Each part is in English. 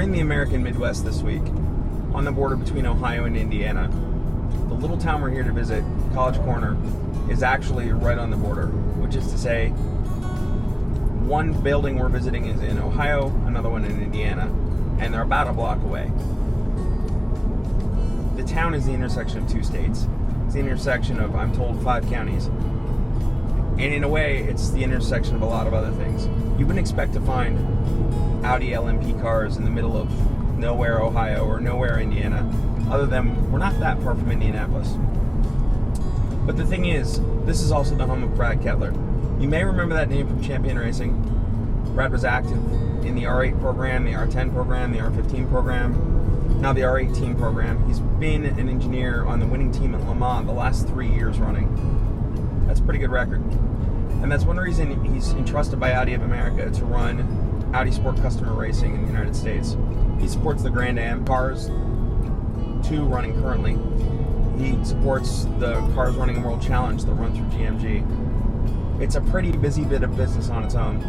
We're in the American Midwest this week, on the border between Ohio and Indiana. The little town we're here to visit, College Corner, is actually right on the border, which is to say, one building we're visiting is in Ohio, another one in Indiana, and they're about a block away. The town is the intersection of two states. It's the intersection of, I'm told, 5 counties. And in a way, it's the intersection of a lot of other things. You wouldn't expect to find Audi LMP cars in the middle of nowhere, Ohio, or nowhere, Indiana, other than we're not that far from Indianapolis. But the thing is, this is also the home of Brad Kettler. You may remember that name from Champion Racing. Brad was active in the R8 program, the R10 program, the R15 program, now the R18 program. He's been an engineer on the winning team at Le Mans the last 3 years running. That's a pretty good record. And that's one reason he's entrusted by Audi of America to run Audi Sport customer racing in the United States. He supports the Grand Am cars, 2 running currently. He supports the cars running a World Challenge that run through GMG. It's a pretty busy bit of business on its own.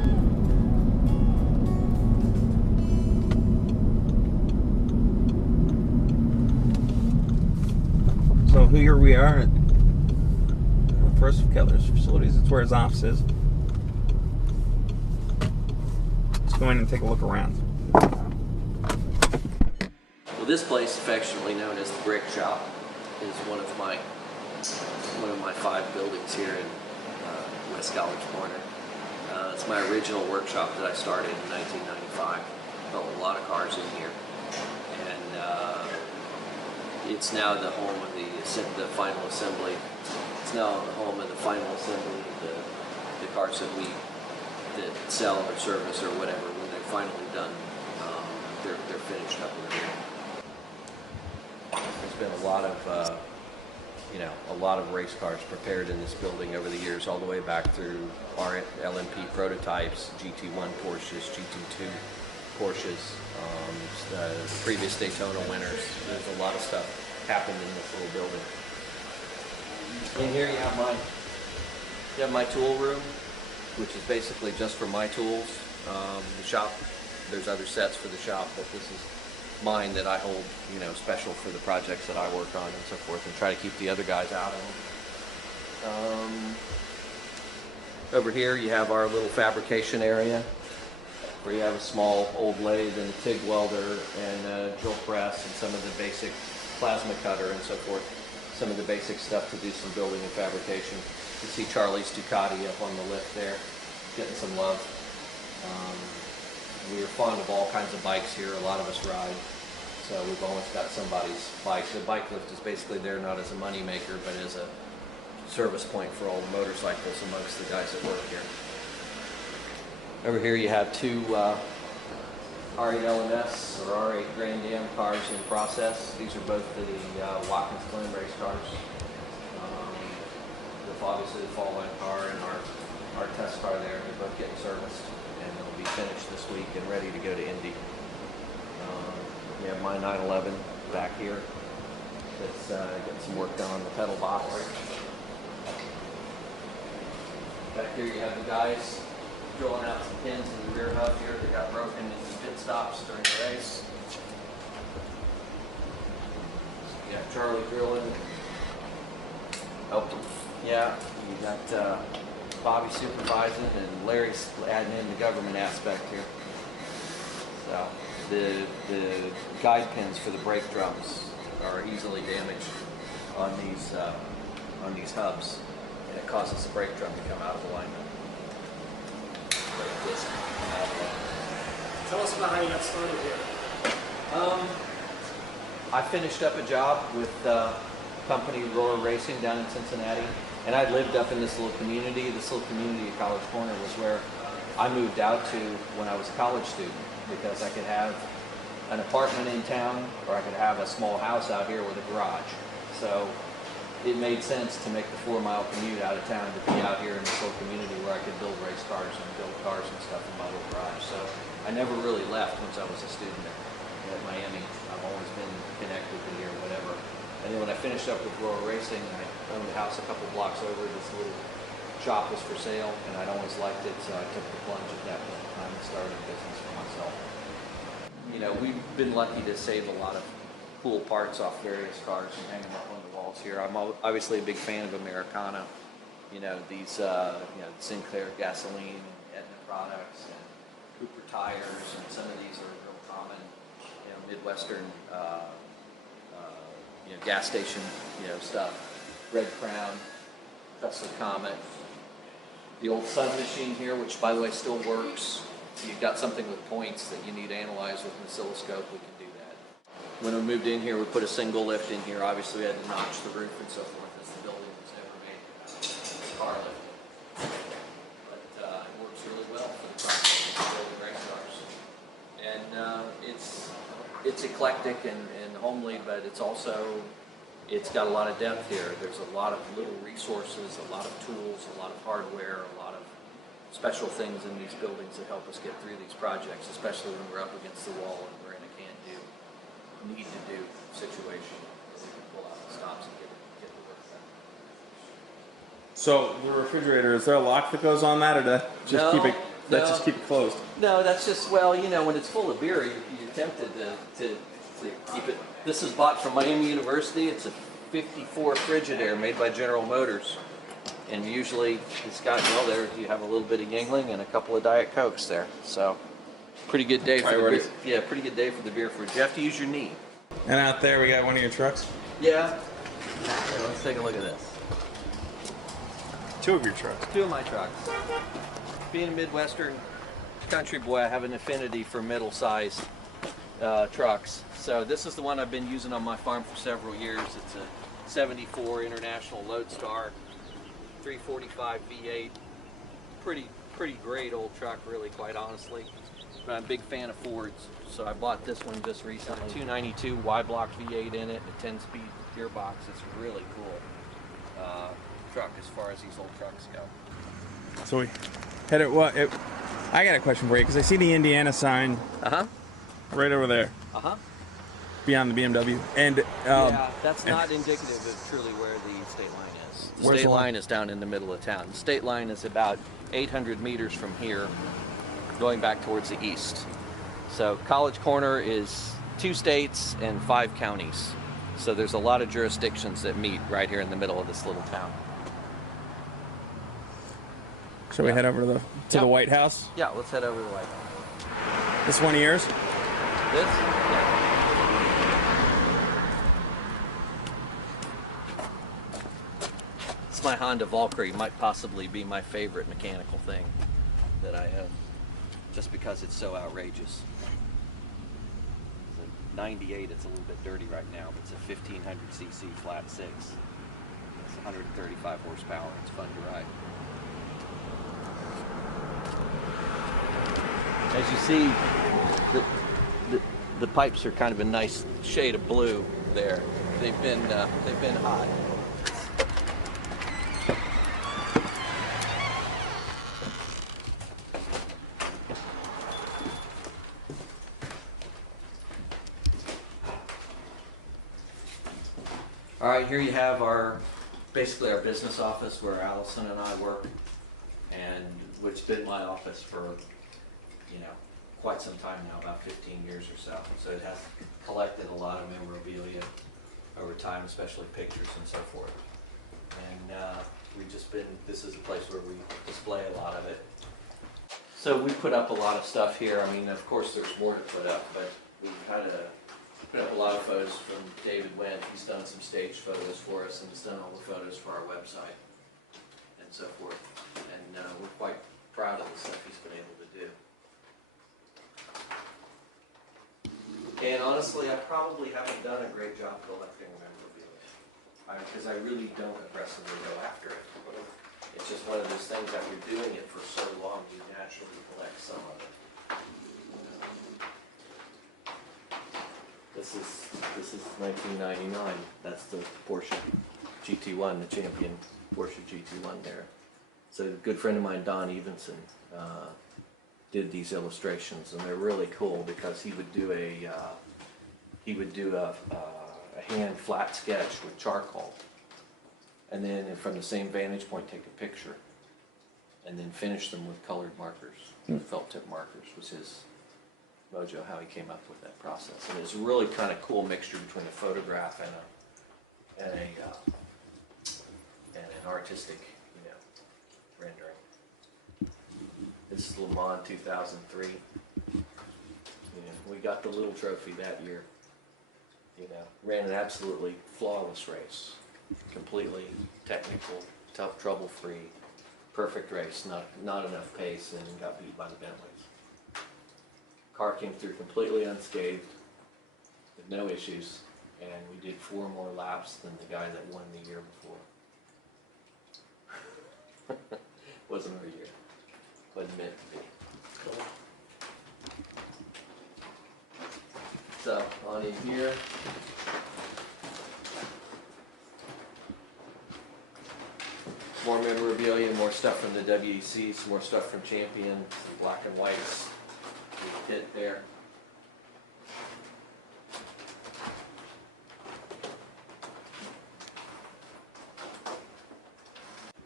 So here we are at the first of Kettler's facilities. It's where his office is. Let's go in and take a look around. Well, this place, affectionately known as the Brick Shop, is one of my 5 buildings here in West College Corner. It's my original workshop that I started in 1995. Built a lot of cars in here, and it's now the home of the final assembly. It's now the home of the final assembly of the cars that sell or service or whatever. When they're finally done, they're finished up in here. There's been a lot of race cars prepared in this building over the years, all the way back through our LMP prototypes, GT1 Porsches, GT2 Porsches, the previous Daytona winners. There's a lot of stuff happened in this little building. In here you have my tool room, which is basically just for my tools. The shop, there's other sets for the shop, but this is mine that I hold, special for the projects that I work on and so forth, and try to keep the other guys out of them. Over here you have our little fabrication area, where you have a small old lathe and a TIG welder and a drill press and some of the basic plasma cutter and so forth. Some of the basic stuff to do some building and fabrication. You see Charlie's Ducati up on the lift there, getting some love. We're fond of all kinds of bikes here. A lot of us ride, so we've always got somebody's bike. The bike lift is basically there not as a money maker, but as a service point for all the motorcycles amongst the guys that work here. Over here you have 2 R8 LMS or R8 Grand Am cars in process. These are both the Watkins Glen race cars. Obviously the fall line car and our test car there, they're both getting serviced, and they'll be finished this week and ready to go to Indy. We have my 911 back here that's getting some work done on the pedal box. Back here you have the guys drilling out some pins in the rear hub here that got broken in the pit stops during the race. You got Charlie drilling. Yeah, you got Bobby supervising and Larry's adding in the government aspect here. So the guide pins for the brake drums are easily damaged on these hubs, and it causes the brake drum to come out of alignment. Tell us about how you got started here. I finished up a job with company Roar Racing down in Cincinnati, and I lived up in this little community. This little community of College Corner was where I moved out to when I was a college student, because I could have an apartment in town or I could have a small house out here with a garage. So it made sense to make the 4-mile commute out of town to be out here in this little community where I could build race cars and build cars and stuff in my little garage. So I never really left once I was a student at Miami. I've always been connected to here, whatever. And then when I finished up with Roar Racing, I owned a house a couple blocks over. This little shop was for sale, and I'd always liked it, so I took the plunge at that point in time and started a business for myself. you know, we've been lucky to save a lot of cool parts off various cars and hang them up on the walls here. I'm obviously a big fan of Americana. You know, these, you know, Sinclair gasoline and Aetna products and Cooper tires, and some of these are real common, you know, Midwestern, you know, gas station, you know, stuff. Red Crown, Tesla Comet, the old Sun machine here, which by the way still works. You've got something with points that you need to analyze with an oscilloscope, we can do that. When we moved in here, we put a single lift in here. Obviously, we had to notch the roof and so forth, as the building was never made a car lift. But it works really well for the process of building race cars. And it's eclectic and homely, but it's got a lot of depth here. There's a lot of little resources, a lot of tools, a lot of hardware, a lot of special things in these buildings that help us get through these projects, especially when we're up against the wall and we're in a can-do, need-to-do situation where we can pull out the stops and get the work done. So the refrigerator, is there a lock that goes on that, or just keep it closed? No, that's just, well, you know, when it's full of beer, you're tempted to keep it. This is bought from Miami University. It's a 54 Frigidaire made by General Motors. And usually it's got, well, there you have a little bit of Yingling and a couple of Diet Cokes there. So pretty good day for the beer. Yeah, pretty good day for the beer fridge. You have to use your knee. And out there we got one of your trucks? Yeah. Here, let's take a look at this. Two of your trucks. Two of my trucks. Being a Midwestern country boy, I have an affinity for middle-sized trucks. So this is the one I've been using on my farm for several years. It's a 74 International Lodestar, 345 V8. Pretty great old truck, really, quite honestly. But I'm a big fan of Fords, so I bought this one just recently. 292 Y-block V8 in it, a 10-speed gearbox. It's a really cool truck as far as these old trucks go. So we head it. What? I got a question for you, because I see the Indiana sign. Right over there. Beyond the BMW, and yeah, that's not indicative of truly where the state line is. The state line is down in the middle of town. The state line is about 800 meters from here, going back towards the east. So College Corner is 2 states and 5 counties. So there's a lot of jurisdictions that meet right here in the middle of this little town. Shall we head over to the White House? Yeah, let's head over to the White House. This one of yours? This? Yeah. My Honda Valkyrie might possibly be my favorite mechanical thing that I own, just because it's so outrageous. It's a 98, it's a little bit dirty right now, but it's a 1500cc flat 6. It's 135 horsepower, it's fun to ride. As you see, the pipes are kind of a nice shade of blue there. They've been hot. All right, here you have basically our business office where Allison and I work, and which has been my office for, you know, quite some time now, about 15 years or so. So it has collected a lot of memorabilia over time, especially pictures and so forth. And this is a place where we display a lot of it. So we put up a lot of stuff here. I mean, of course there's more to put up, but we've kind of put up a lot of photos from David Wendt. He's done some stage photos for us and has done all the photos for our website and so forth. And we're quite proud of the stuff he's been able to do. And honestly, I probably haven't done a great job collecting memorabilia, because I really don't aggressively go after it. It's just one of those things that you're doing it for so long, you naturally collect some of it. This is 1999. That's the Porsche GT1, the champion Porsche GT1 there. So a good friend of mine, Don Evenson, did these illustrations, and they're really cool because he would do a hand flat sketch with charcoal, and then from the same vantage point take a picture, and then finish them with colored markers, felt tip markers was Mojo how he came up with that process. And it's a really kind of cool mixture between a photograph and an artistic, rendering. This is Le Mans 2003. We got the little trophy that year. Ran an absolutely flawless race, completely technical, tough, trouble-free, perfect race. Not enough pace, and got beat by the Bentleys. Car came through completely unscathed, with no issues, and we did 4 more laps than the guy that won the year before. Wasn't our year. Wasn't meant to be. Cool. So, on in here. More memorabilia, more stuff from the WEC, some more stuff from Champion, some black and whites. Hit there.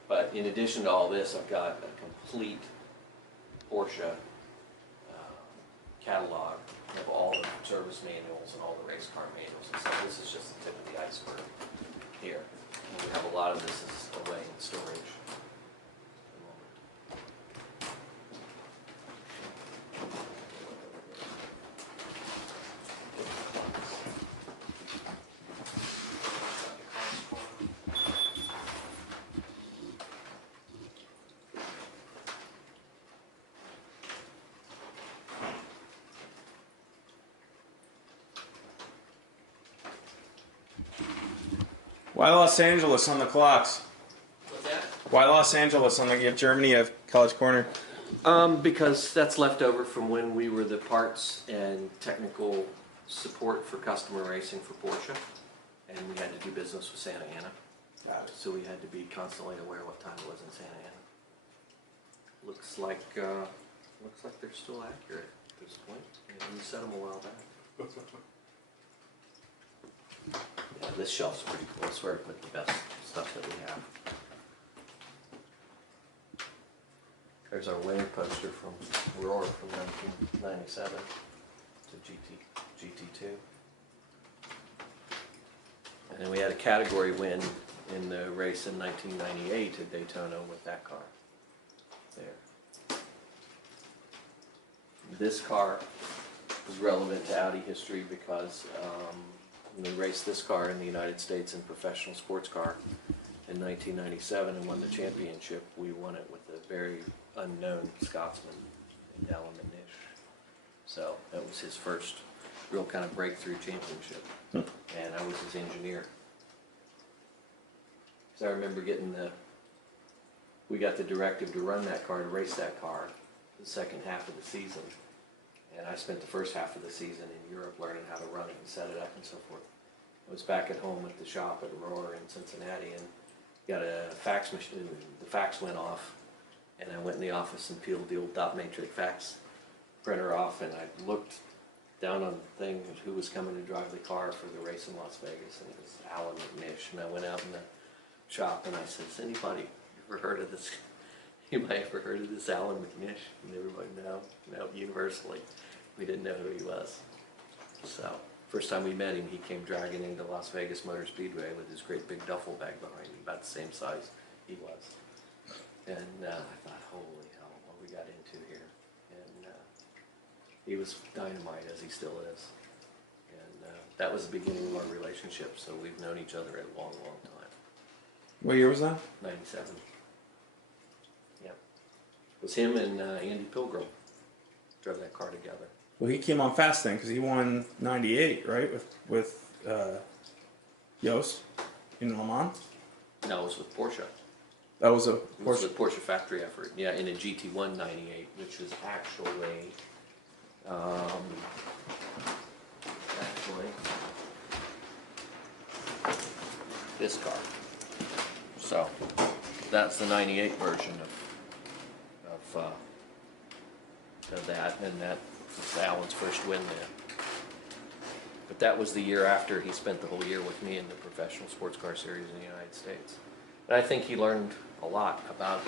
But in addition to all this, I've got a complete Porsche catalog of all the service manuals and all the race car manuals and stuff. This is just the tip of the iceberg here. And we have a lot of this is away in storage. Why Los Angeles on the clocks? What's that? Why Los Angeles on the Germany of College Corner? Because that's left over from when we were the parts and technical support for customer racing for Porsche, and we had to do business with Santa Ana. So we had to be constantly aware what time it was in Santa Ana. Looks like they're still accurate at this point. We set them a while back. Yeah, this shelf's pretty cool. It's where I put the best stuff that we have. There's our winner poster from Roar from 1997 to GT2. And then we had a category win in the race in 1998 at Daytona with that car. There. This car was relevant to Audi history because we raced this car in the United States in professional sports car in 1997 and won the championship. We won it with a very unknown Scotsman named Alan McNish. So that was his first real kind of breakthrough championship. And I was his engineer. So I remember we got the directive to run that car, to race that car, the second half of the season. And I spent the first half of the season in Europe learning how to run it and set it up and so forth. I was back at home at the shop at Roar in Cincinnati and got a fax machine. The fax went off, and I went in the office and peeled the old dot matrix fax printer off, and I looked down on the thing of who was coming to drive the car for the race in Las Vegas, and it was Alan McNish. And I went out in the shop and I said, "Has anybody ever heard of this? Anybody ever heard of this Alan McNish?" And everybody, no, universally. We didn't know who he was. So, first time we met him, he came dragging into Las Vegas Motor Speedway with his great big duffel bag behind him, about the same size he was. And I thought, holy hell, what we got into here. And he was dynamite, as he still is. And that was the beginning of our relationship, so we've known each other a long, long time. What year was that? 97. Yeah. It was him and Andy Pilgrim drove that car together. Well, he came on fast then because he won '98, right, with Yost in Le Mans. No, it was with Porsche. That was a It was Porsche. with Porsche factory effort. Yeah, in a GT1 98, which was actually this car. So that's the '98 version of that, and that was Alan's first win there. But that was the year after he spent the whole year with me in the professional sports car series in the United States. And I think he learned a lot about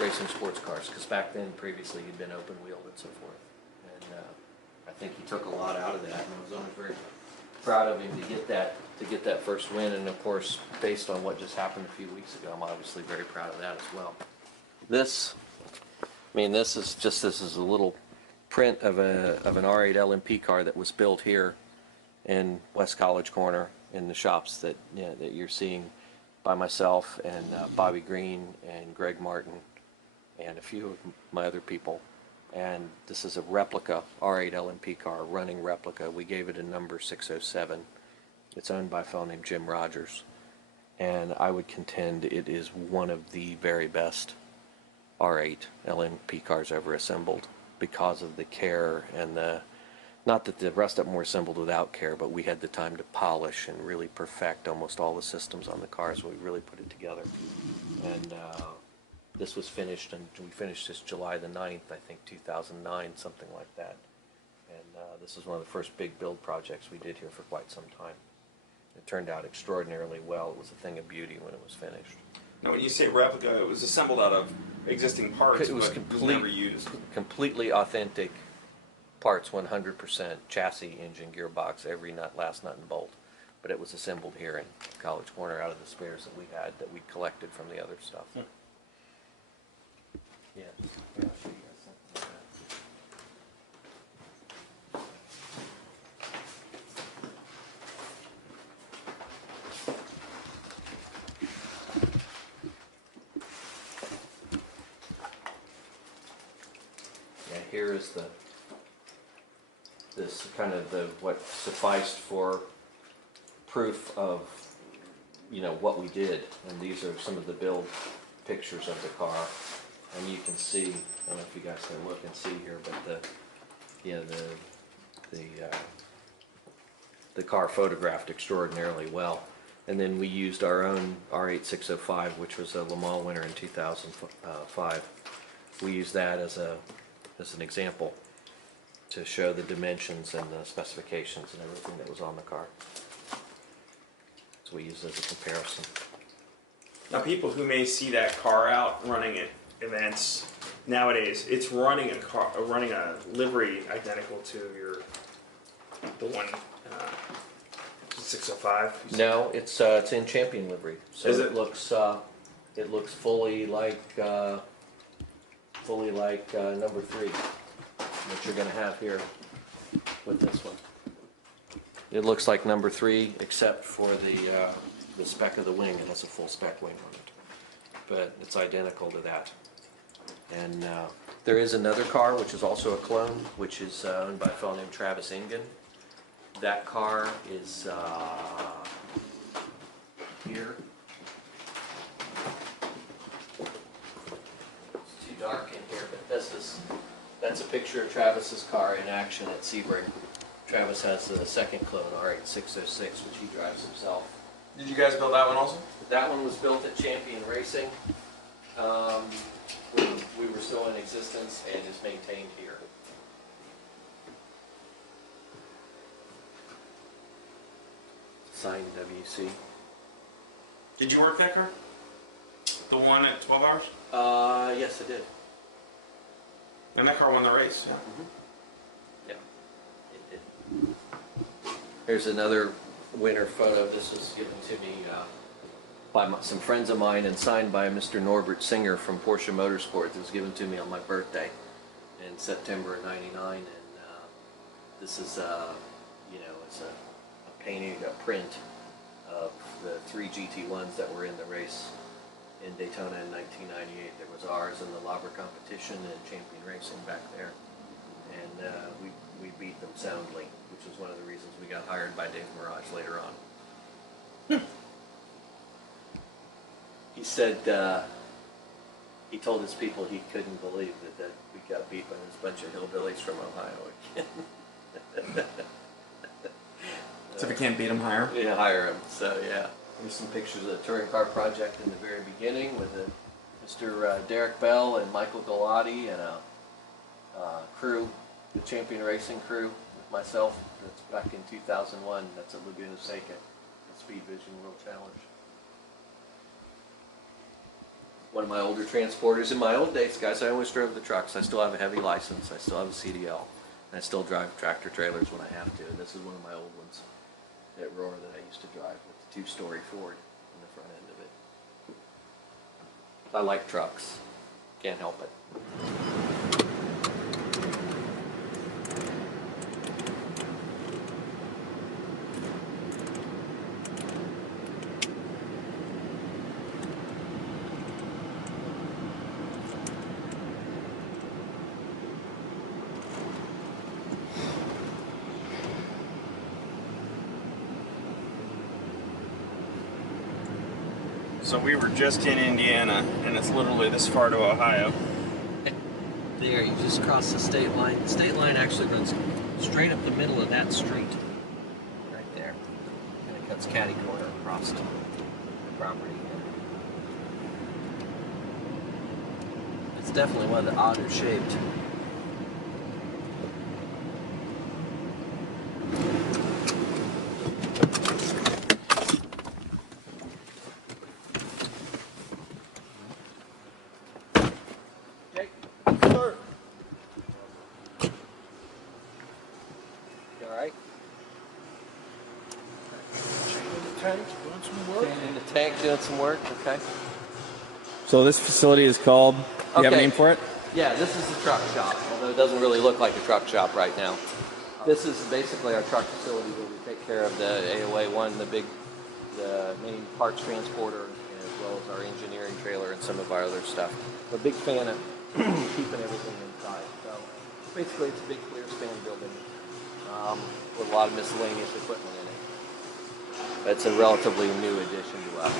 racing sports cars, because back then, previously, he'd been open-wheeled and so forth. And I think he took a lot out of that, and I was always very proud of him to get that first win. And of course, based on what just happened a few weeks ago, I'm obviously very proud of that as well. This is a little print of an R8 LMP car that was built here in West College Corner in the shops that you're seeing by myself and Bobby Green and Greg Martin and a few of my other people. And this is a replica R8 LMP car, running replica. We gave it a number 607. It's owned by a fellow named Jim Rogers, and I would contend it is one of the very best R8 LMP cars ever assembled, because of the care and not that the rest of them were assembled without care, but we had the time to polish and really perfect almost all the systems on the cars. We really put it together. And this was finished, and we finished this July the 9th, I think, 2009, something like that. And this is one of the first big build projects we did here for quite some time. It turned out extraordinarily well. It was a thing of beauty when it was finished. Now, when you say replica, it was assembled out of existing parts, It was but was never used. completely authentic parts, 100%, chassis, engine, gearbox, every nut, last nut and bolt. But it was assembled here in College Corner out of the spares that we had that we collected from the other stuff. Yeah. Here, I'll show you guys something like that. Here is this kind of what sufficed for proof of what we did, and these are some of the build pictures of the car, and you can see, I don't know if you guys can look and see here, but the car photographed extraordinarily well. And then we used our own R8 605, which was a Le Mans winner in 2005. We used that as an example to show the dimensions and the specifications and everything that was on the car. So we use it as a comparison. Now, people who may see that car out running at events nowadays, it's running a livery identical to the one 605. No, it's in champion livery. So Is it looks fully like number 3, what you're going to have here with this one. It looks like number 3, except for the spec of the wing. It has a full spec wing on it, but it's identical to that. And there is another car which is also a clone, which is owned by a fellow named Travis Ingen. That car is here. It's too dark in here, but that's a picture of Travis's car in action at Sebring. Travis has the second clone, R8 606, which he drives himself. Did you guys build that one also? That one was built at Champion Racing. We were still in existence and is maintained here. Signed WC. Did you work that car? The one at 12 hours? Yes, I did. And that car won the race. Yeah. Mm-hmm. Yeah, it did. Here's another winter photo. This was given to me by some friends of mine and signed by Mr. Norbert Singer from Porsche Motorsport. It was given to me on my birthday in September of '99, and this is it's a painting, a print of the 3 GT1s that were in the race in Daytona in 1998. There was ours in the Lauber competition and Champion Racing back there, and we beat them soundly, which was one of the reasons we got hired by Dave Mirage later on. He said he told his people he couldn't believe that we got beat by this bunch of hillbillies from Ohio again. So if we can't beat them, hire them? Yeah, hire them. So yeah, here's some pictures of the touring car project in the very beginning with Mr. Derek Bell and Michael Galati and a crew, the Champion Racing crew, with myself. That's back in 2001. That's at Laguna Seca, the Speed Vision World Challenge. One of my older transporters. In my old days, guys, I always drove the trucks. I still have a heavy license. I still have a CDL. I still drive tractor trailers when I have to, and this is one of my old ones at Roar that I used to drive with the 2-story Ford in the front end of it. I like trucks. Can't help it. So we were just in Indiana, and it's literally this far to Ohio. There, you just cross the state line. The state line actually runs straight up the middle of that street. Right there. And it cuts catty corner across the property. It's definitely one of the odder shaped. Doing some work, okay. So this facility is called, do you have a name for it? Yeah, this is the truck shop, although it doesn't really look like a truck shop right now. This is basically our truck facility where we take care of the AOA1, the main parts transporter, as well as our engineering trailer and some of our other stuff. I'm a big fan of keeping everything inside. So basically it's a big clear span building with a lot of miscellaneous equipment in it. It's a relatively new addition to us.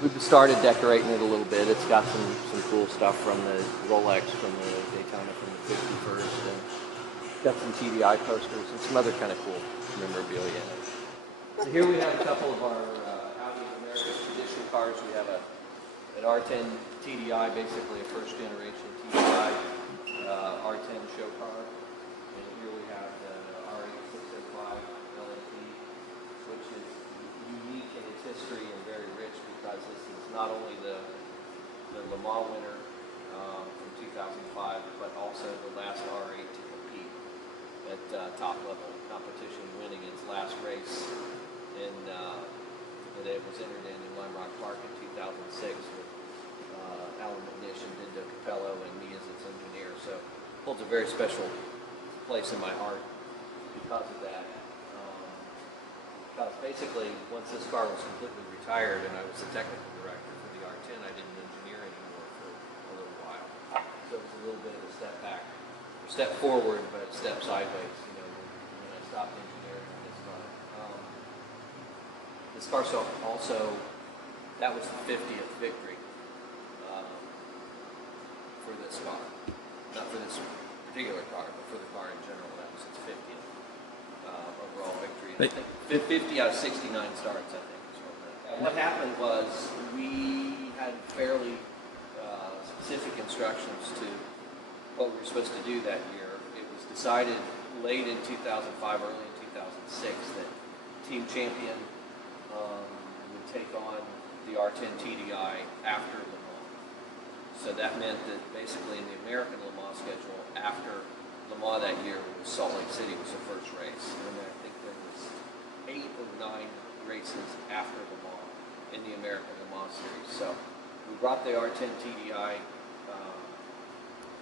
We've started decorating it a little bit. It's got some cool stuff from the Rolex, from the Daytona, from the 51st, and got some TDI posters and some other kind of cool memorabilia in it. So here we have a couple of our Audi of America tradition cars. We have an R10 TDI, basically a first generation TDI R10 show car. And here we have the R8605 LMP, which is unique in its history and very rich because this is not only the Le Mans winner from 2005, but also the last R8 to compete at top level competition, winning its last race that it was entered in Lime Rock Park in 2006 with Alan McNish and Dindo Capello and me as its engineer. So it holds a very special place in my heart because of that. Because basically, once this car was completely retired and I was the technical director for the R10, I didn't engineer anymore for a little while. So it was a little bit of a step back, or step forward, but a step sideways, when I stopped engineering on this car. This car also, that was the 50th victory for this car. Not for this particular car, but for the car in general, that was its 50th. Overall victory. 50 out of 69 starts, I think. What happened was we had fairly specific instructions to what we were supposed to do that year. It was decided late in 2005, early in 2006, that Team Champion would take on the R10 TDI after Le Mans. So that meant that basically in the American Le Mans schedule, after Le Mans that year, was Salt Lake City was the first race, and I think there was 8 or 9 races after Le Mans in the American Le Mans series. So we brought the R10 TDI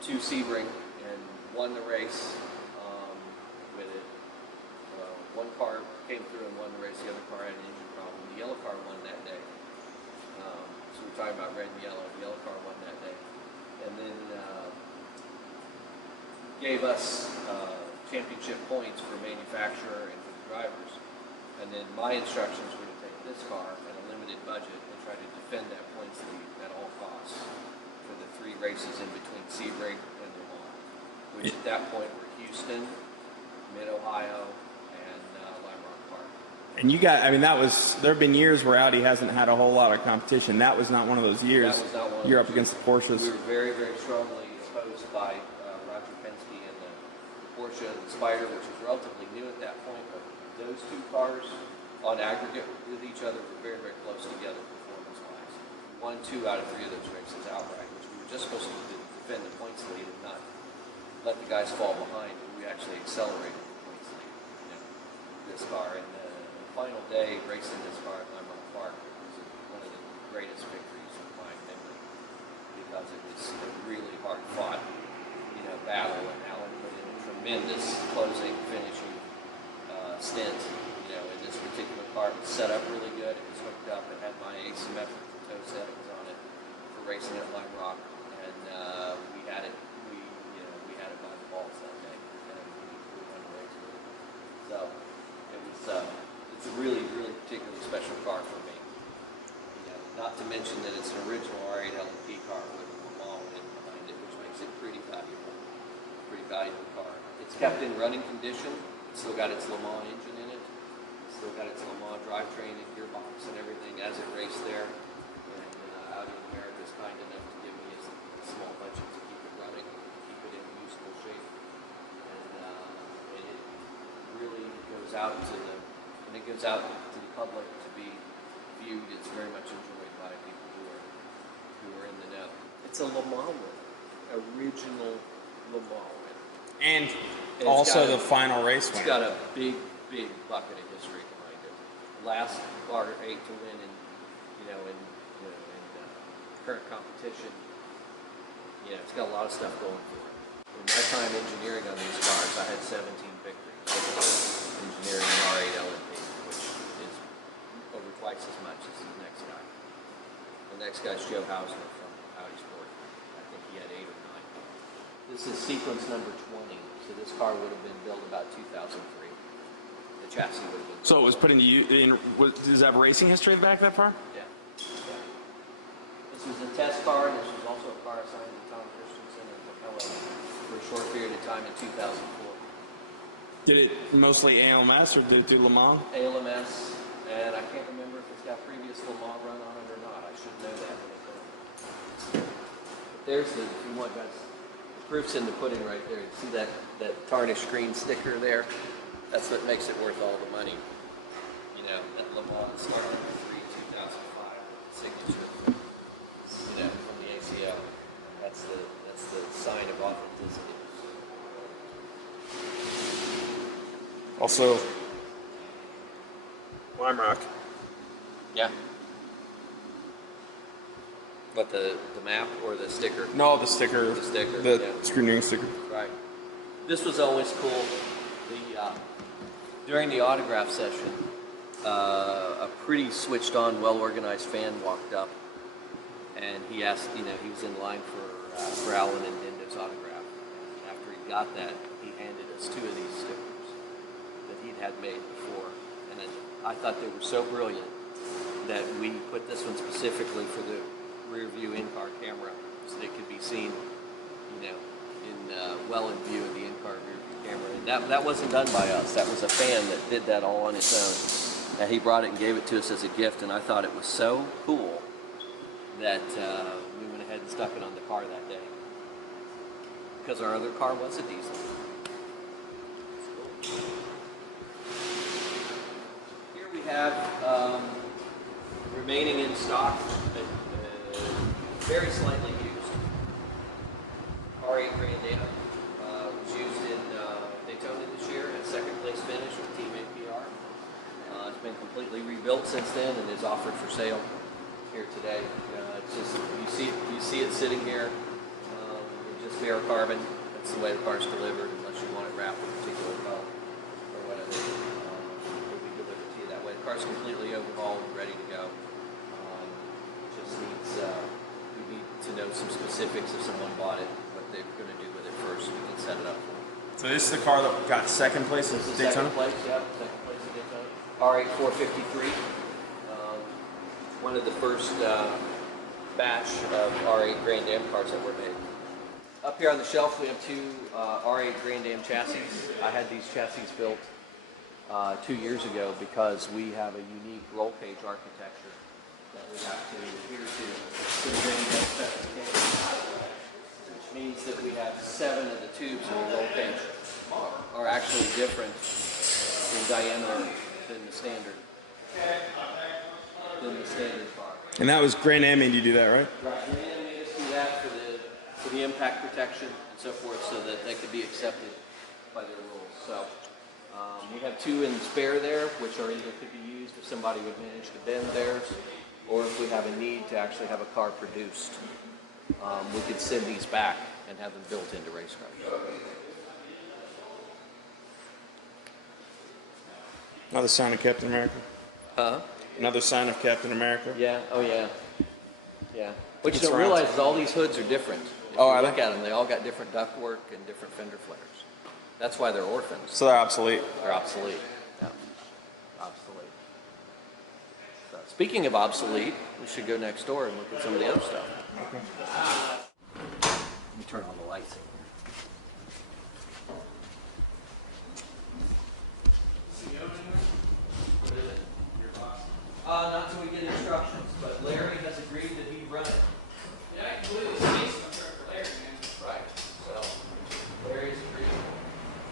to Sebring and won the race with it. One car came through and won the race. The other car had an engine problem. The yellow car won that day. So we're talking about red and yellow. The yellow car won that day, and then gave us championship points for manufacturer and for the drivers. And then my instructions were to take this car at a limited budget and try to defend that points lead at all costs for the 3 races in between Sebring and Le Mans, which at that point were Houston, Mid-Ohio, and Lime Rock Park. And you got, I mean, there have been years where Audi hasn't had a whole lot of competition. That was not one of those years. That was not one of You're those up against the Porsches. We were very, very strongly opposed by Roger Penske and the Porsche and the Spyder, which was relatively new at that point. But those 2 cars on aggregate with each other were very, very close together performance-wise. We won 2 out of 3 of those races outright, which we were just supposed to defend the points lead and let the guys fall behind. We actually accelerated this car. And the final day racing this car at Lime Rock Park was one of the greatest victories of my memory, because it was a really hard fought, battle, and Alan put in a tremendous closing, finishing stint, in this particular car. It was set up really good. It was hooked up. It had my asymmetric toe set. It was on it for racing at Lime Rock, and we had it by the balls that day, and we won the race with it. So it was it's a really, really particularly special car for me. Not to mention that it's an original R8 LMP car with a Le Mans in behind it, which makes it pretty valuable car. It's kept in running condition. It's still got its Le Mans engine in it. It's still got its Le Mans drivetrain and gearbox and everything as it raced there. And Audi of America is kind enough to give me a small budget to keep it running, keep it in usable shape. And it really goes out to the public to be viewed. It's very much enjoyed by people who are in the know. It's a Le Mans win, original Le Mans win. And also the final race win. It's got a big, big bucket of history behind it. Last R8 to win in current competition. It's got a lot of stuff going for it. In my time engineering on these cars, I had 17 victories engineering an R8 LMP, which is over twice as much as the next guy. The next guy's Joe Hausner from Audi Sport. I think he had 8 or 9. This is sequence number 20, so this car would have been built about 2003. The chassis would have been built. So it was put in, does that have racing history back that far? Yeah. This was a test car, and this was also a car assigned to Tom Christensen and Capella for a short period of time in 2004. Did it mostly ALMS or did it do Le Mans? ALMS, and I can't remember if it's got previous Le Mans run on it or not. I should know that, but I don't. But there's if you want, guys, the proof's in the pudding right there. You see that tarnished green sticker there? That's what makes it worth all the money. That Le Mans Star 3 2005 signature, from the ACO. That's the sign of authenticity. Also, Lime Rock. Yeah. What, the map or the sticker? No, the sticker. The sticker. The yeah. screening sticker. Right. This was always cool. During the autograph session, a pretty switched-on, well-organized fan walked up, and he asked, he was in line for Alan and Dindo's autograph. And after he got that, he handed us 2 of these stickers that he'd had made before. And I thought they were so brilliant that we put this one specifically for the rear view in-car camera so that it could be seen, well in view of the in-car rear view camera. And that wasn't done by us. That was a fan that did that all on its own. And he brought it and gave it to us as a gift, and I thought it was so cool that we went ahead and stuck it on the car that day. Because our other car was a diesel. Here we have remaining in stock, very slightly used. R8 Grand Am was used in Daytona this year, had second place finish with Team APR. It's been completely rebuilt since then and is offered for sale here today. It's just you see it sitting here, just bare carbon. That's the way the car's delivered, unless you want it wrapped a particular color or whatever. It'll be delivered to you that way. The car's completely overhauled and ready to go. Just needs we need to know some specifics if someone bought it, what they're going to do with it first. We can set it up for them. So this is the car that got second place at Daytona? Second place, yeah, second place at Daytona. R8 453. One of the first batch of R8 Grand Am cars that were made. Up here on the shelf we have 2 R8 Grand Am chassis. I had these chassis built 2 years ago because we have a unique roll cage architecture that we have to adhere to the Grand Am specification, which means that we have 7 of the tubes in the roll cage are actually different in diameter than the standard car. And that was Grand Am made you do that, right? Right. Grand Am made us do that for the for the impact protection and so forth, so that they could be accepted by their rules. So we have 2 in spare there, which are either could be used if somebody would manage to bend theirs, or if we have a need to actually have a car produced, we could send these back and have them built into race cars. Another sign of Captain America. Huh? Another sign of Captain America. Yeah. Oh yeah. Yeah. What you It's don't round. realize is all these hoods are different. If Oh, you are look they? at them, they all got different ductwork and different fender flares. That's why they're orphans. So they're obsolete. They're obsolete. Yeah. Obsolete. So, speaking of obsolete, we should go next door and look at some of the other stuff. Okay. Let me turn on the lights in here. Not until we get instructions, but Larry has agreed that he'd run it. Yeah, I can believe the space truck for Larry, man. Right. So, Larry's agreed.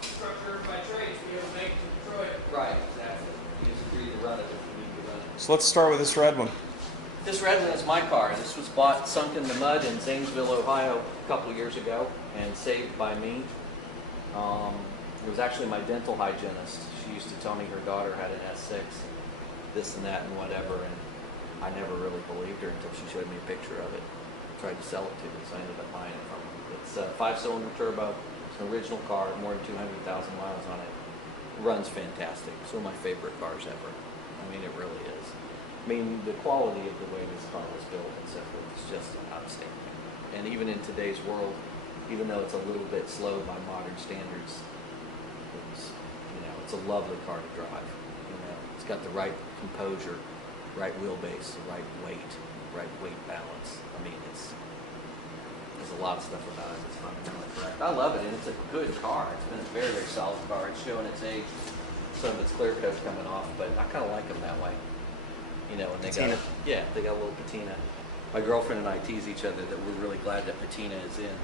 Structure by trade to be able to make it to Detroit. Right, exactly. He's agreed to run it if we need to run it. So let's start with this red one. This red one is my car. This was bought sunk in the mud in Zanesville, Ohio a couple of years ago and saved by me. It was actually my dental hygienist. She used to tell me her daughter had an S6, this and that and whatever, and I never really believed her until she showed me a picture of it. I tried to sell it to me, so I ended up buying it from her. It's a 5-cylinder turbo. It's an original car, more than 200,000 miles on it. Runs fantastic. It's one of my favorite cars ever. I mean, it really is. I mean, the quality of the way this car was built and so forth is just outstanding. And even in today's world, even though it's a little bit slow by modern standards, it's a lovely car to drive. It's got the right composure, right wheelbase, the right weight balance. I mean, there's a lot of stuff about it that's fundamentally correct. I love it, and it's a good car. It's been a very, very solid car. It's showing its age. Some of its clear coat's coming off, but I kind of like them that way. And they Patina. they got a little patina. My girlfriend and I tease each other that we're really glad that patina is in.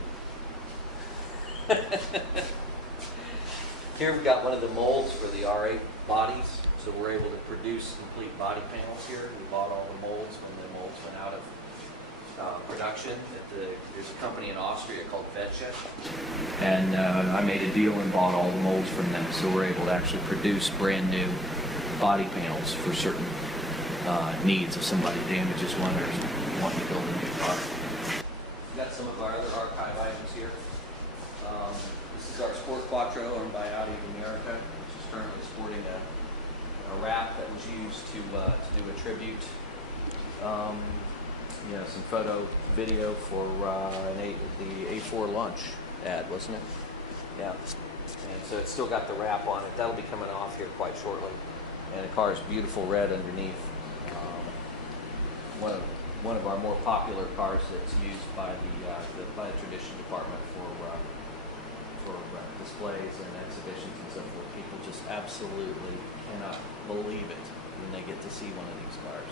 Here we've got one of the molds for the R8 bodies, so we're able to produce complete body panels here. We bought all the molds when the molds went out of production. There's a company in Austria called Vetcha, and I made a deal and bought all the molds from them, so we're able to actually produce brand new body panels for certain needs if somebody damages one or wanting to build a new car. We've got some of our other archive items here. This is our Sport Quattro owned by Audi of America, which is currently sporting a wrap that was used to do a tribute. Some photo, video for the A4 lunch ad, wasn't it? Yeah. And so it's still got the wrap on it. That'll be coming off here quite shortly. And the car is beautiful red underneath. One of our more popular cars that's used by the tradition department for displays and exhibitions and so forth. People just absolutely cannot believe it when they get to see one of these cars.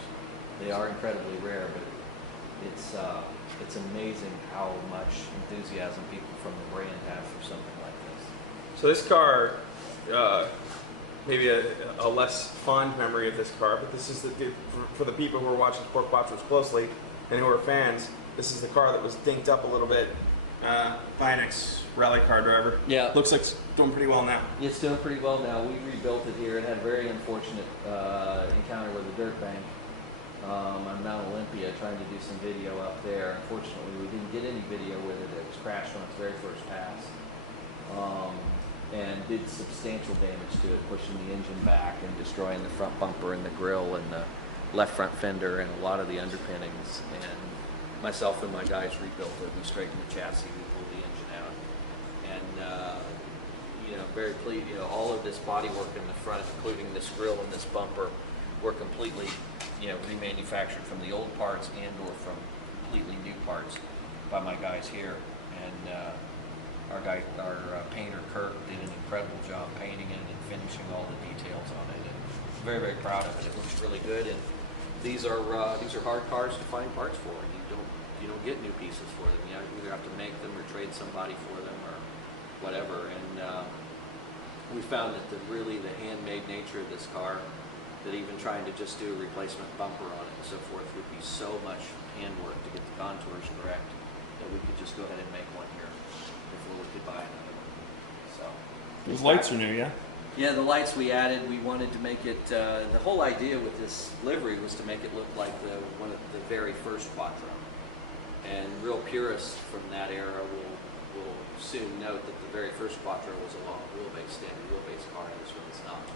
They are incredibly rare, but it's amazing how much enthusiasm people from the brand have for something like this. So this car, maybe a less fond memory of this car, but this is for the people who are watching Sport Quattros closely and who are fans, this is the car that was dinked up a little bit by an ex-rally car driver. Yeah. Looks like it's doing pretty well now. It's doing pretty well now. We rebuilt it here. It had a very unfortunate encounter with a dirt bank on Mount Olympia, trying to do some video up there. Unfortunately, we didn't get any video with it. It was crashed on its very first pass and did substantial damage to it, pushing the engine back and destroying the front bumper and the grille and the left front fender and a lot of the underpinnings. And myself and my guys rebuilt it. We straightened the chassis, we pulled the engine out, and very pleased. All of this bodywork in the front, including this grille and this bumper, were completely remanufactured from the old parts and/or from completely new parts by my guys here. And our painter Kirk did an incredible job painting it and finishing all the details on it. And I'm very, very proud of it. It looks really good. And these are hard cars to find parts for. You don't get new pieces for them. You either have to make them or trade somebody for them or whatever. And we found that the handmade nature of this car, that even trying to just do a replacement bumper on it and so forth would be so much handwork to get the contours correct, that we could just go ahead and make one here before we could buy another one. So Those lights are new, yeah? yeah, the lights we added, we wanted to make it, the whole idea with this livery was to make it look like one of the very first Quattro. And real purists from that era will soon note that the very first Quattro was a long wheelbase, standard wheelbase car, and this one's not.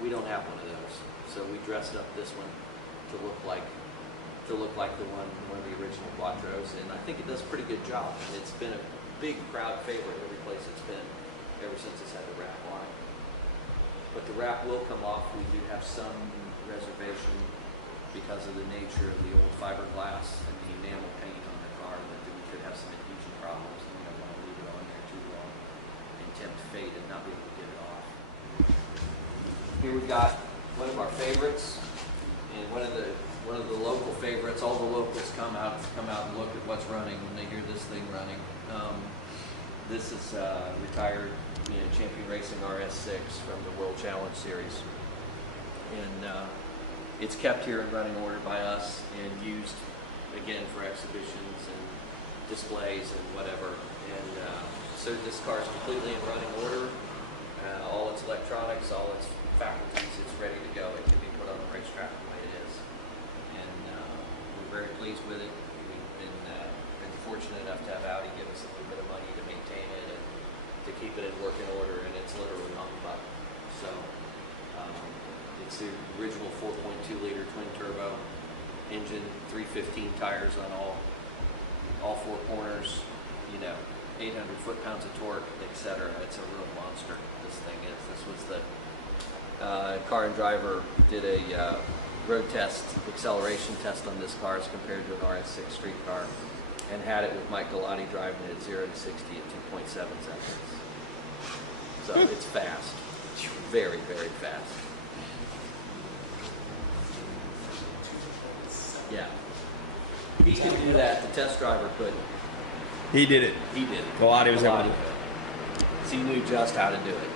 We don't have one of those, so we dressed up this one to look like the one of the original Quattros, and I think it does a pretty good job. And it's been a big crowd favorite every place it's been ever since it's had the wrap on it. But the wrap will come off. We do have some reservation because of the nature of the old fiberglass and the enamel paint on the car, that we could have some adhesion problems, and we don't want to leave it on there too long and tempt fate and not be able to get it off. Here we've got one of our favorites, and one of the local favorites. All the locals come out and look at what's running when they hear this thing running. This is retired Champion Racing RS6 from the World Challenge Series, and it's kept here in running order by us and used again for exhibitions and displays and whatever. And so this car is completely in running order. All its electronics, all its faculties, it's ready to go. It can be put on the racetrack the way it is. And we're very pleased with it. We've been fortunate enough to have Audi give us a little bit of money to maintain it and to keep it in working order, and it's literally on the button. So it's the original 4.2 liter twin turbo engine, 315 tires on all four corners, 800 foot-pounds of torque, etc. It's a real monster, this thing is. This was the Car and Driver did a road test, acceleration test on this car as compared to an RS6 street car, and had it with Mike Galati driving it at 0 to 60 at 2.7 seconds. So it's fast, very, very fast. Yeah. He could do that, the test driver couldn't. He did it. He did it. Galati was able to do it. So he knew just how to do it.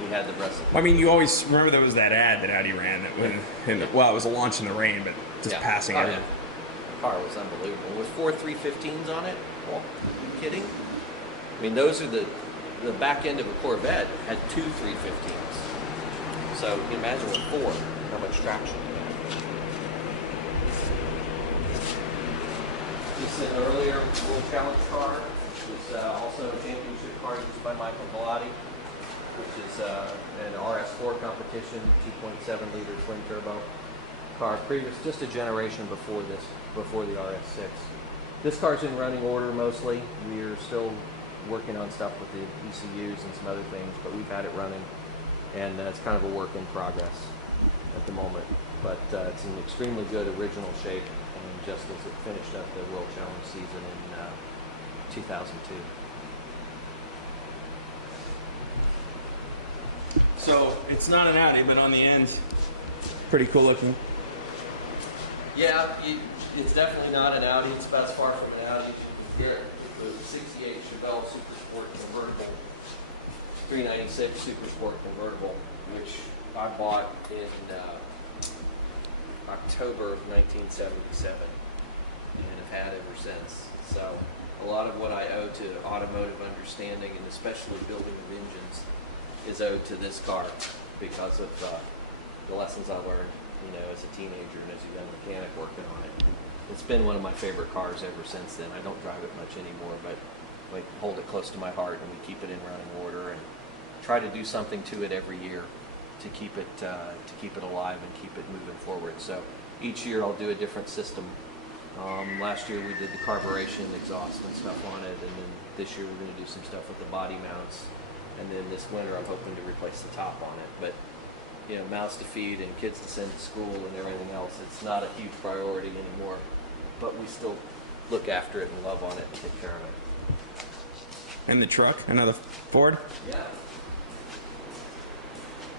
He had the recipe. I mean, you always remember there was that ad that Audi ran that it was a launch in the rain, but just passing everything. Yeah. The car was unbelievable. With 4 315s on it? Well, are you kidding? I mean, those are the back end of a Corvette had 2 315s. So you can imagine with 4, how much traction you have. This is an earlier World Challenge car. It was also a championship car used by Michael Galati, which is an RS4 competition, 2.7 liter twin turbo car, just a generation before the RS6. This car's in running order mostly. We're still working on stuff with the ECUs and some other things, but we've had it running, and it's kind of a work in progress at the moment. But it's in extremely good original shape, and just as it finished up the World Challenge season in 2002. So it's not an Audi, but on the ends, pretty cool looking. Yeah, it's definitely not an Audi. It's about as far from an Audi as you can get. It's a 68 Chevelle Super Sport convertible, 396 Super Sport convertible, which I bought in October of 1977 and have had ever since. So a lot of what I owe to automotive understanding, and especially building of engines, is owed to this car because of the lessons I learned, as a teenager and as a young mechanic working on it. It's been one of my favorite cars ever since then. I don't drive it much anymore, but I hold it close to my heart, and we keep it in running order and try to do something to it every year to keep it alive and keep it moving forward. So each year I'll do a different system. Last year we did the carburation, exhaust, and stuff on it, and then this year we're going to do some stuff with the body mounts. And then this winter, I'm hoping to replace the top on it. But, mouths to feed and kids to send to school and everything else, it's not a huge priority anymore. But we still look after it and love on it and take care of it. And the truck, another Ford? Yeah.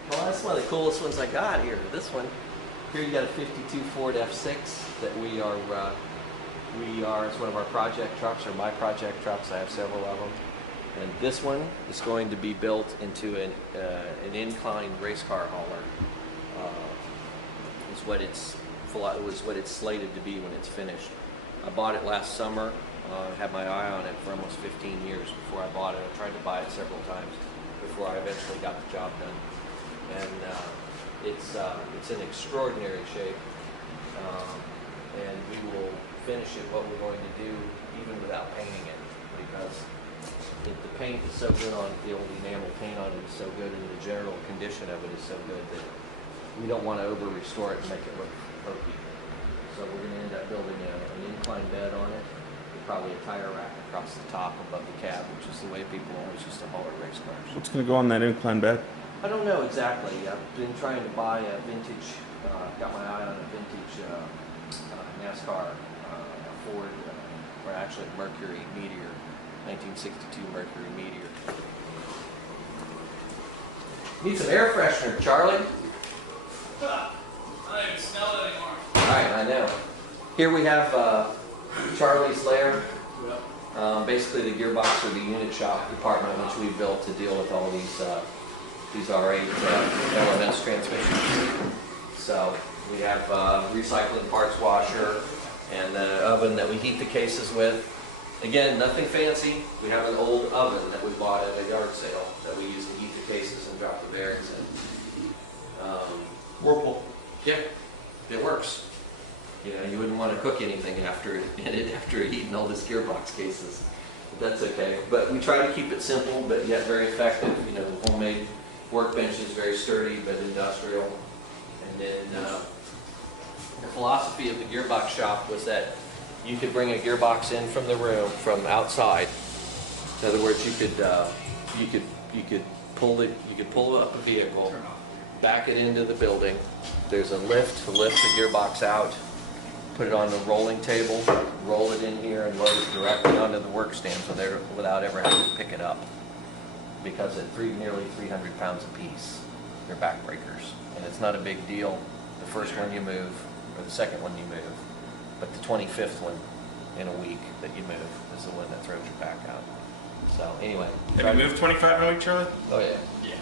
Well, that's one of the coolest ones I got here. This one. Here you got a 52 Ford F6 that it's one of our project trucks, or my project trucks. I have several of them. And this one is going to be built into an inclined race car hauler. It was what it's slated to be when it's finished. I bought it last summer Had my eye on it for almost 15 years before I bought it. I tried to buy it several times before I eventually got the job done. And it's in extraordinary shape. And we will finish it what we're going to do even without painting it, because the paint is so good on the old enamel paint on it is so good, and the general condition of it is so good that we don't want to over restore it and make it look hokey. So we're going to end up building an incline bed on it, with probably a tire rack across the top above the cab, which is the way people always used to haul their race cars. What's going to go on that incline bed? I don't know exactly. I've been trying to buy a vintage, got my eye on a vintage NASCAR Ford, or actually Mercury Meteor, 1962 Mercury Meteor. Need some air freshener, Charlie. I don't even smell it anymore. Alright, I know. Here we have Charlie's lair. Basically the gearbox or the unit shop department, which we built to deal with all these R8 LMS transmissions. So we have recycling parts washer and an oven that we heat the cases with. Again, nothing fancy. We have an old oven that we bought at a yard sale that we use to heat the cases and drop the bearings in. Whirlpool. Yeah, it works. You know, you wouldn't want to cook anything after heating all this gearbox cases. But that's okay. But we try to keep it simple, but yet very effective. You know, the homemade workbench is very sturdy, but industrial. And then the philosophy of the gearbox shop was that you could bring a gearbox in from the room, from outside. In other words, you could pull up a vehicle, back it into the building. There's a lift to lift the gearbox out, put it on the rolling table, roll it in here, and load it directly onto the work stand without ever having to pick it up. Because at nearly 300 pounds a piece, they're backbreakers. And it's not a big deal the first one you move, or the second one you move, but the 25th one in a week that you move is the one that throws your back out. So anyway. Have you moved 25 in a week, Charlie? Oh yeah. Yeah.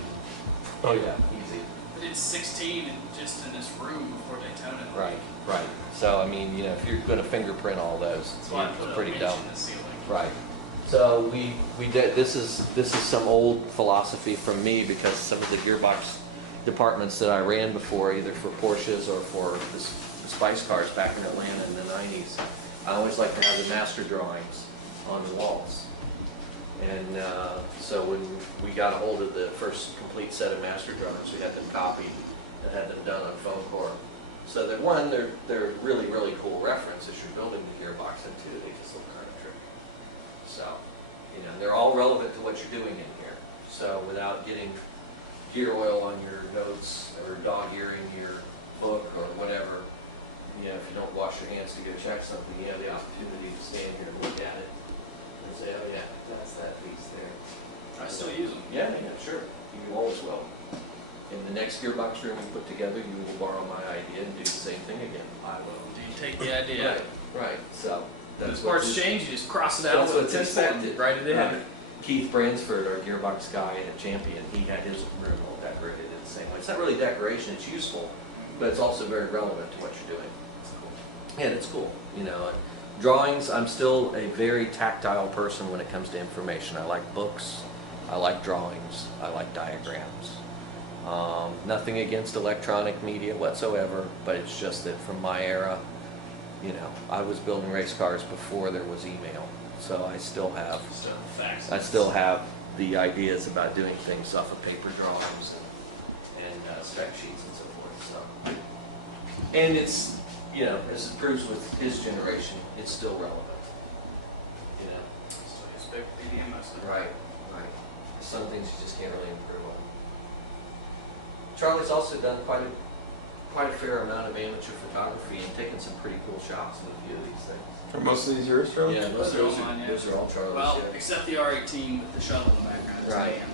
Oh yeah, easy. I did 16 just in this room before Daytona. Right, right. So I mean, you know, if you're going to fingerprint all those, That's why I put it's a pretty winch dumb. in the ceiling. Right. So we did. This is some old philosophy from me, because some of the gearbox departments that I ran before, either for Porsches or for the Spice cars back in Atlanta in the 90s, I always like to have the master drawings on the walls. And so when we got a hold of the first complete set of master drawings, we had them copied and had them done on foam core. So that one, they're really, really cool reference as you're building the gearbox, and two, they just look kind of tricky. So, you know, they're all relevant to what you're doing in here. So without getting gear oil on your notes or dog-earing your book or whatever, you know, if you don't wash your hands to go check something, you have the opportunity to stand here and look at it and say, oh yeah, that's that piece there. I still use them. Yeah, sure. You always will. In the next gearbox room we put together, you will borrow my idea and do the same thing again. I will. Do you take the idea? Right. So Those parts change, you just cross it out that's with a what's tin expected. write it in. Right. Keith Bransford, our gearbox guy at Champion, he had his room all decorated in the same way. It's not really decoration, it's useful, but it's also very relevant to what you're doing. And it's cool, you know. Drawings, I'm still a very tactile person when it comes to information. I like books, I like drawings, I like diagrams. Nothing against electronic media whatsoever, but it's just that from my era, you know, I was building race cars before there was email, so I still have the ideas about doing things off of paper drawings and spec sheets and so forth. So, and it's, you know, as it proves with his generation, it's still relevant. You know. So you expect BDM mostly. Right. Some things you just can't really improve on. Charlie's also done quite a fair amount of amateur photography and taken some pretty cool shots with a few of these things. Are most of these yours, Charlie? Yeah, most of Those are all mine, yeah. those are all Charlie's. Well, yeah. except the R18 with the shuttle in the background. It's Right. Dan.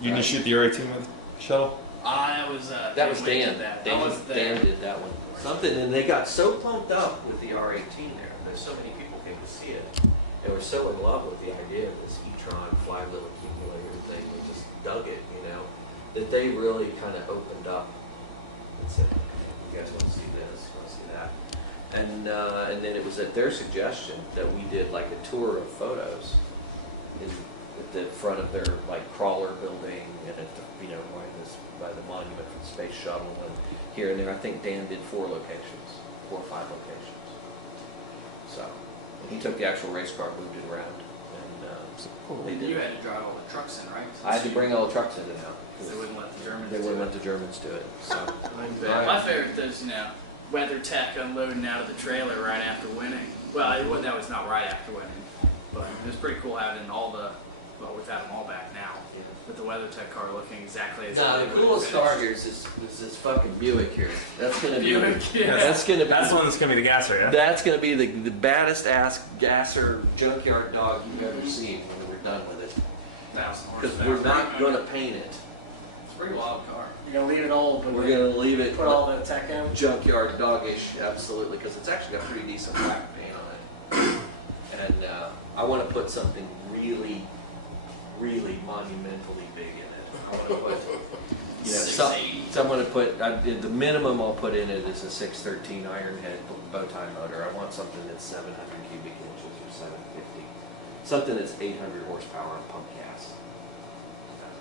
You didn't shoot the R18 with shuttle? That was That was Dan. Dan. That. Dan, I was there. Dan did that one. Something, and they got so pumped up with the R18 there. There's so many people came to see it. They were so in love with the idea of this e-tron flywheel accumulator thing. They just dug it, you know, that they really kind of opened up and said, okay, you guys want to see this, want to see that. And then it was at their suggestion that we did like a tour of photos at the front of their like crawler building and at the, by the monument for the space shuttle and here and there. I think Dan did 4 or 5 locations. So he took the actual race car, moved it around, and they did. You had to drive all the trucks in, right? I had to bring all the trucks in and out. They wouldn't let the Germans. They wouldn't let the Germans do it. So My favorite is, WeatherTech unloading out of the trailer right after winning. Well, that was not right after winning, but it was pretty cool having we've had them all back now. With the WeatherTech car looking exactly as no, the coolest car here is this fucking Buick here. That's gonna be Buick, yeah. That's the one that's gonna be the gasser, yeah. That's gonna be the baddest ass gasser junkyard dog you've ever seen when we're done with it. 1,000 Because horsepower. we're not gonna paint it. It's a pretty wild car. You're gonna leave it old, but We're gonna leave it put all the tech in. junkyard doggish, absolutely, because it's actually got pretty decent black paint on it. And I want to put something really, really monumentally big in it. I want to put, so I'm going to put, the minimum I'll put in it is a 613 iron head bow tie motor. I want something that's 700 cubic inches or 750. Something that's 800 horsepower on pump gas.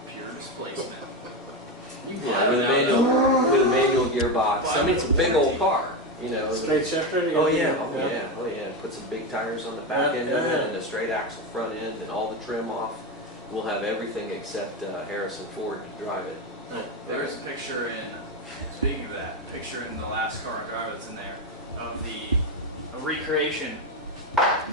Pure displacement. Yeah, with a manual gearbox. I mean, it's a big old car, Straight shifter? Oh yeah. Put some big tires on the back end of it and a straight axle front end and all the trim off. We'll have everything except Harrison Ford to drive it. There's a picture speaking of that, picture in the last car and driver that's in there of a recreation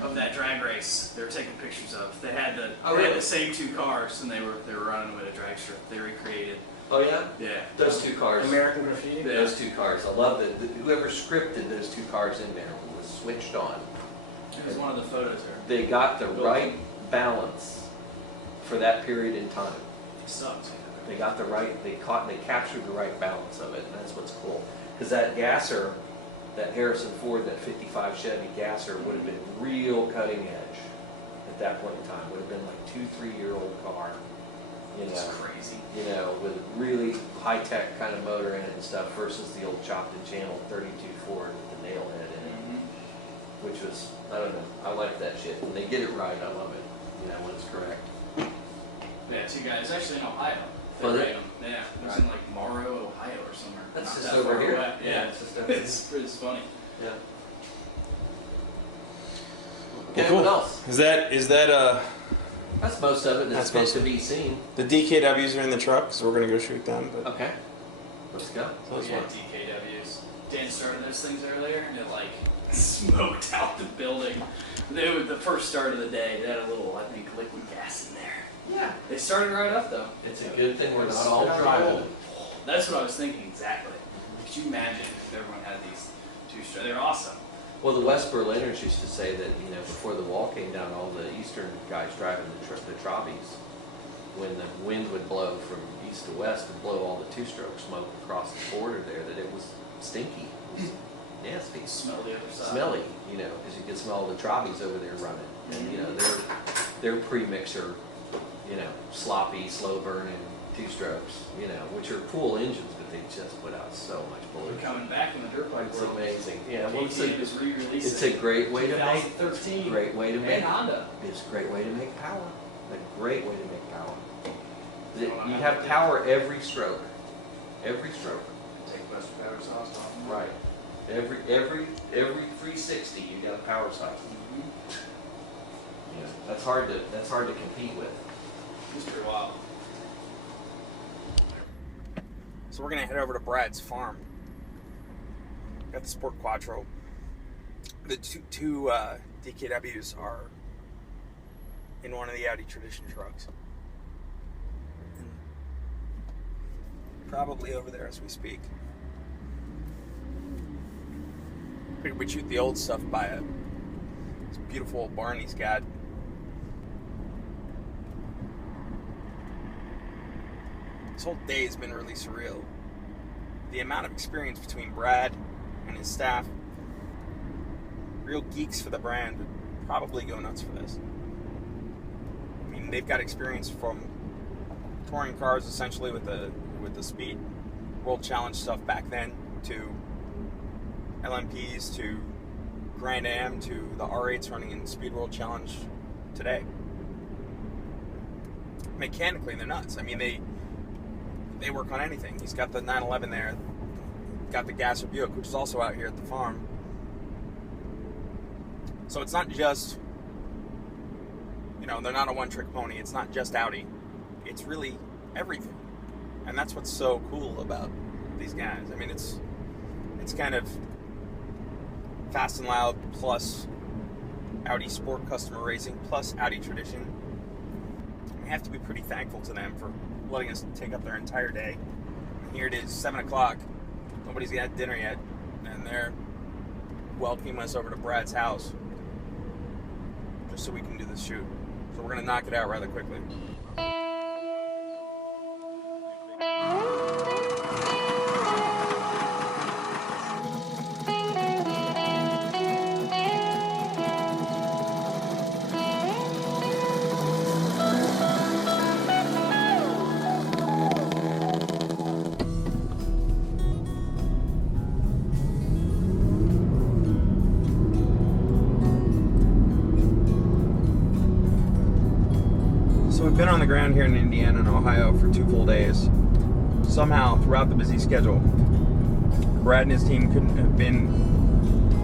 of that drag race. They were taking pictures of. They had the same 2 cars and they were running with a drag strip. They recreated. Oh yeah? Yeah. Those 2 cars. American Graffiti? Yeah. Those 2 cars. I love that. Whoever scripted those 2 cars in there was switched on. It was one of the photos there. They got the right balance for that period in time. It sucks. They got the right, they captured the right balance of it, and that's what's cool. Because that gasser, that Harrison Ford, that 55 Chevy gasser would have been real cutting edge at that point in time. Would have been like 2-3-year-old car. It's crazy. With a really high-tech kind of motor in it and stuff versus the old chopped and channeled 32 Ford with the nail head in it, which was, I don't know, I like that shit. When they get it right, I love it, when it's correct. Yeah, 2 guys, actually in Ohio. They Was it? made them. Yeah, it was in like Morrow, Ohio or somewhere. That's Not just that over far here. away. Yeah, It's just over here. it's funny. Yeah. Okay, Cool. what else? Is that That's most of it that's That's fit most to of it. be seen. the DKWs are in the truck, so we're gonna go shoot them. But Okay. Let's go. Oh yeah, DKWs. Dan started those things earlier, and it smoked out the building. The first start of the day, they had a little, I think, liquid gas in there. Yeah. They started right up though. It's a good thing we're not all driving. That's what I was thinking exactly. Could you imagine if everyone had these 2-stroke? They're awesome. Well, the West Berliners used to say that, before the wall came down, all the Eastern guys driving the Trabis, when the wind would blow from east to west and blow all the 2-stroke smoke across the border there, that it was stinky. It was nasty. Smell the other side. Smelly, because you could smell the Trabis over there running. And, they're pre-mixer, sloppy, slow-burning 2-strokes, which are cool engines, but they just put out so much We're pollution. coming back in the dirt bike It's world. amazing. Yeah, well, KTM is re-releasing. it's a great way to make 2013. great way to make And Honda. It's a great way to make power. A great way to make power. You have power every stroke. Every stroke. Take less power sauce off. Right. Every 360 you got a power cycle. Yeah, that's hard to compete with. It's pretty wild. So we're gonna head over to Brad's farm. Got the Sport Quattro. The two DKWs are in one of the Audi Tradition trucks. And probably over there as we speak. Figured we'd shoot the old stuff by this beautiful old barn he's got. This whole day has been really surreal. The amount of experience between Brad and his staff, real geeks for the brand, would probably go nuts for this. I mean, they've got experience from touring cars essentially with the Speed World Challenge stuff back then, to LMPs, to Grand Am to the R8s running in the Speed World Challenge today. Mechanically, they're nuts. I mean, they work on anything. He's got the 911 there, got the Gasser Buick, which is also out here at the farm. So it's not just, they're not a one-trick pony. It's not just Audi. It's really everything. And that's what's so cool about these guys. I mean, it's kind of fast and loud plus Audi Sport customer racing plus Audi tradition. We have to be pretty thankful to them for letting us take up their entire day. And here it is, 7 o'clock. Nobody's got dinner yet, and they're welcoming us over to Brad's house just so we can do this shoot. So we're going to knock it out rather quickly. So we've been on the ground here in Indiana and Ohio for 2 full days. Somehow, throughout the busy schedule, Brad and his team couldn't have been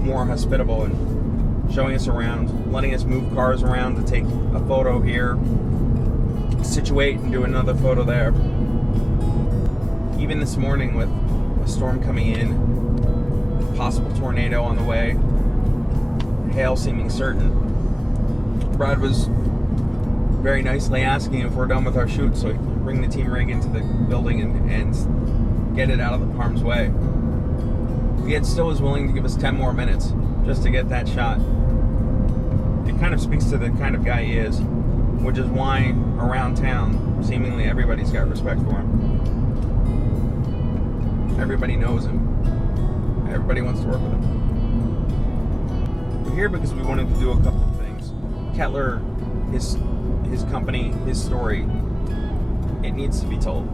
more hospitable in showing us around, letting us move cars around to take a photo here, situate and do another photo there. Even this morning with a storm coming in, possible tornado on the way, hail seeming certain, Brad was very nicely asking if we're done with our shoot so he can bring the team rig into the building and get it out of the harm's way. Yet still was willing to give us 10 more minutes just to get that shot. It kind of speaks to the kind of guy he is, which is why around town seemingly everybody's got respect for him. Everybody knows him. Everybody wants to work with him. We're here because we wanted to do a couple of things. Kettler, his company, his story, it needs to be told.